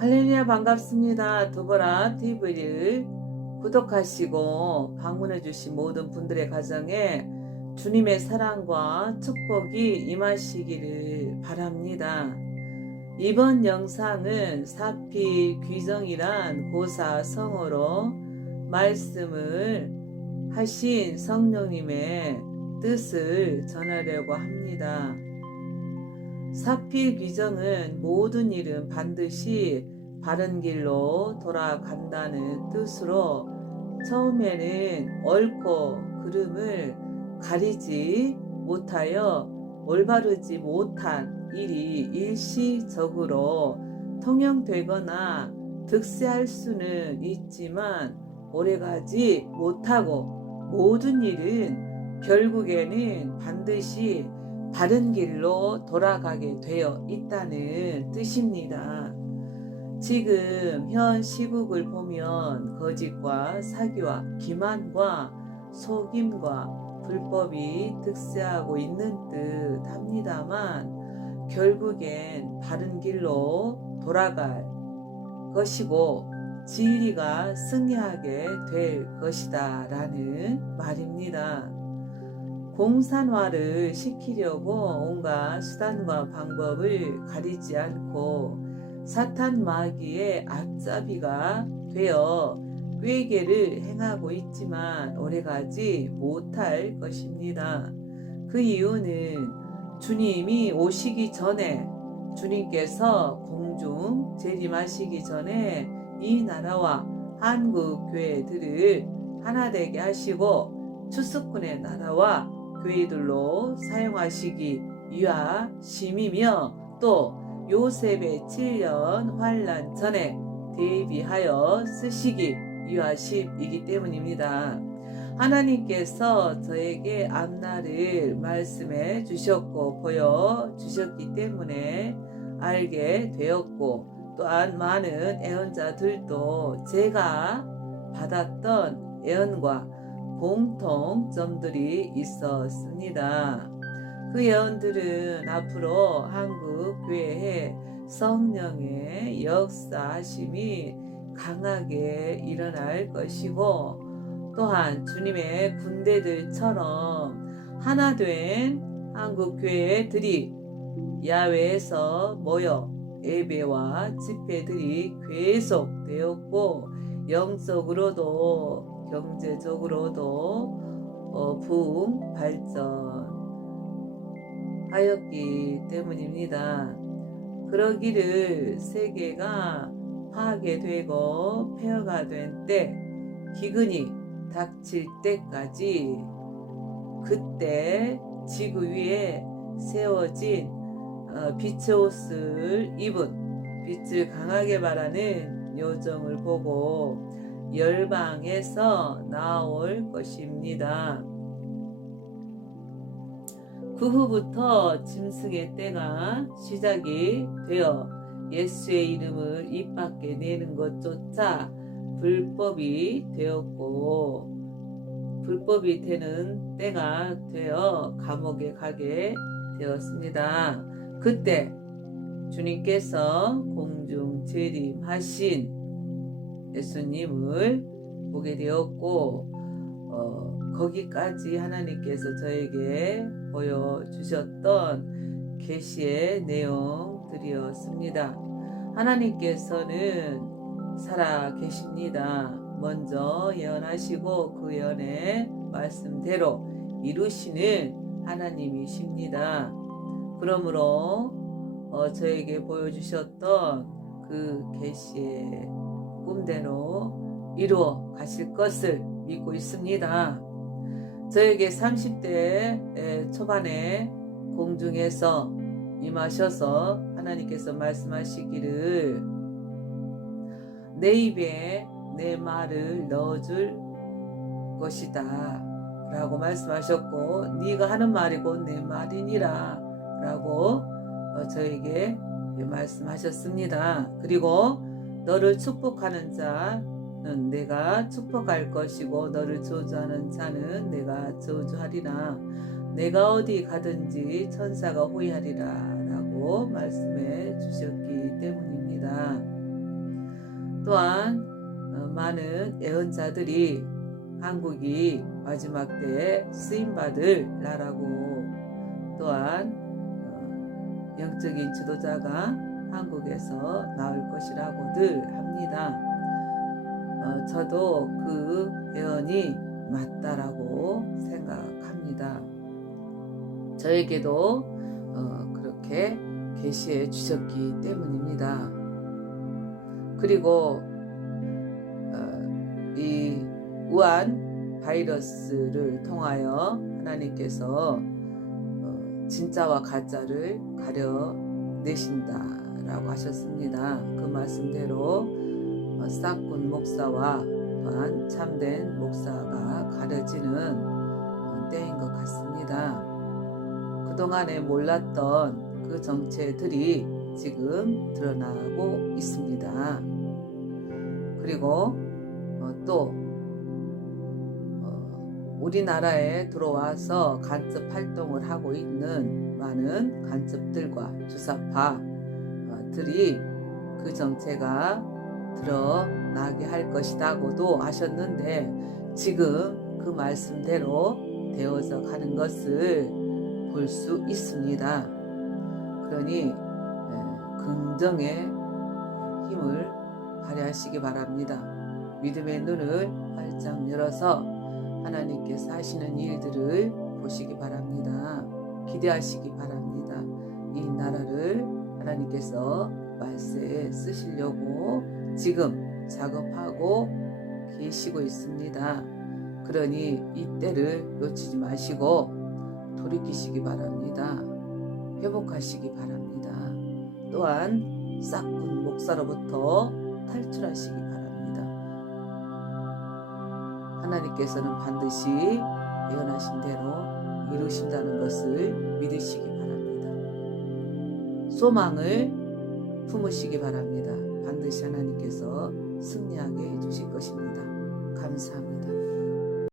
할렐루야 반갑습니다. 두보라 TV를 구독하시고 방문해 주신 모든 분들의 가정에 주님의 사랑과 축복이 임하시기를 바랍니다. 이번 영상은 사피 귀정이란 고사 성어로 말씀을 하신 성령님의 뜻을 전하려고 합니다. 사필 규정은 모든 일은 반드시 바른 길로 돌아간다는 뜻으로 처음에는 옳고 그름을 가리지 못하여 올바르지 못한 일이 일시적으로 통용되거나 득세할 수는 있지만 오래가지 못하고 모든 일은 결국에는 반드시 바른 길로 돌아가게 되어 있다는 뜻입니다. 지금 현 시국을 보면 거짓과 사기와 기만과 속임과 불법이 득세하고 있는 듯 합니다만 결국엔 바른 길로 돌아갈 것이고 진리가 승리하게 될 것이다 라는 말입니다. 공산화를 시키려고 온갖 수단과 방법을 가리지 않고 사탄 마귀의 앞잡이가 되어 꾀계를 행하고 있지만 오래가지 못할 것입니다. 그 이유는 주님이 오시기 전에 주님께서 공중 재림하시기 전에 이 나라와 한국 교회들을 하나 되게 하시고 추수꾼의 나라와 교회들로 사용하시기 위하심이며 또 요셉의 7년 환란 전에 대비하여 쓰시기 위하심이기 때문입니다. 하나님께서 저에게 앞날을 말씀해 주셨고 보여 주셨기 때문에 알게 되었고 또한 많은 애언자들도 제가 받았던 애언과 공통점들이 있었습니다. 그 예언들은 앞으로 한국 교회에 성령의 역사하심이 강하게 일어날 것이고 또한 주님의 군대들처럼 하나 된 한국 교회들이 야외에서 모여 예배와 집회들이 계속되었고 영적으로도 경제적으로도 어, 부흥 발전하였기 때문입니다. 그러기를 세계가 파괴되고 폐허가 된 때, 기근이 닥칠 때까지 그때 지구 위에 세워진 어, 빛의 옷을 입은 빛을 강하게 바라는 요정을 보고 열방에서 나올 것입니다. 그 후부터 짐승의 때가 시작이 되어 예수의 이름을 입 밖에 내는 것조차 불법이 되었고 불법이 되는 때가 되어 감옥에 가게 되었습니다. 그때 주님께서 공중 재림하신 예수님을 보게 되었고 어, 거기까지 하나님께서 저에게 보여주셨던 계시의 내용들이었습니다. 하나님께서는 살아 계십니다. 먼저 예언하시고 그 예언의 말씀대로 이루시는 하나님이십니다. 그러므로 어, 저에게 보여주셨던 그 계시의 꿈대로 이루어 가실 것을 믿고 있습니다. 저에게 30대 초반에 공중에서 임하셔서 하나님께서 말씀하시기를 내 입에 내 말을 넣어줄 것이다 라고 말씀하셨고 네가 하는 말이 곧내 말이니라 라고 어, 저에게 말씀하셨습니다. 그리고 너를 축복하는 자는 내가 축복할 것이고 너를 저주하는 자는 내가 저주하리라. 내가 어디 가든지 천사가 호위하리라 라고 말씀해 주셨기 때문입니다. 또한 어, 많은 예언자들이 한국이 마지막 때에 쓰임 받을 나라고 또한 어, 영적인 지도자가 한국에서 나올 것이라고들 합니다. 어, 저도 그 예언이 맞다라고 생각합니다. 저에게도 어, 그렇게 계시해 주셨기 때문입니다. 그리고 어, 이 우한 바이러스를 통하여 하나님께서 어, 진짜와 가짜를 가려내신다 라고 하셨습니다. 그 말씀대로 어, 싹군 목사와 또한 참된 목사가 가려지는 어, 때인 것 같습니다. 그동안에 몰랐던 그 정체들이 지금 드러나고 있습니다. 그리고 어, 또 어, 우리나라에 들어와서 간첩 활동을 하고 있는 많은 간첩들과 주사파 들이 그 정체가 드러나게 할 것이라고도 하셨는데 지금 그 말씀대로 되어져 가는 것을 볼 수 있습니다. 그러니 에, 긍정의 힘을 발휘하시기 바랍니다. 믿음의 눈을 활짝 열어서 하나님께서 하시는 일들을 보시기 바랍니다. 기대하시기 바랍니다. 이 나라를 하나님께서 말세에 쓰시려고 지금 작업하고 계시고 있습니다. 그러니 이 때를 놓치지 마시고 돌이키시기 바랍니다. 회복하시기 바랍니다. 또한 싹군 목사로부터 탈출하시기 바랍니다. 하나님께서는 반드시 예언하신 대로 이루신다는 것을 믿으시기 바랍니다. 소망을 품으시기 바랍니다. 반드시 하나님께서 승리하게 해주실 것입니다. 감사합니다.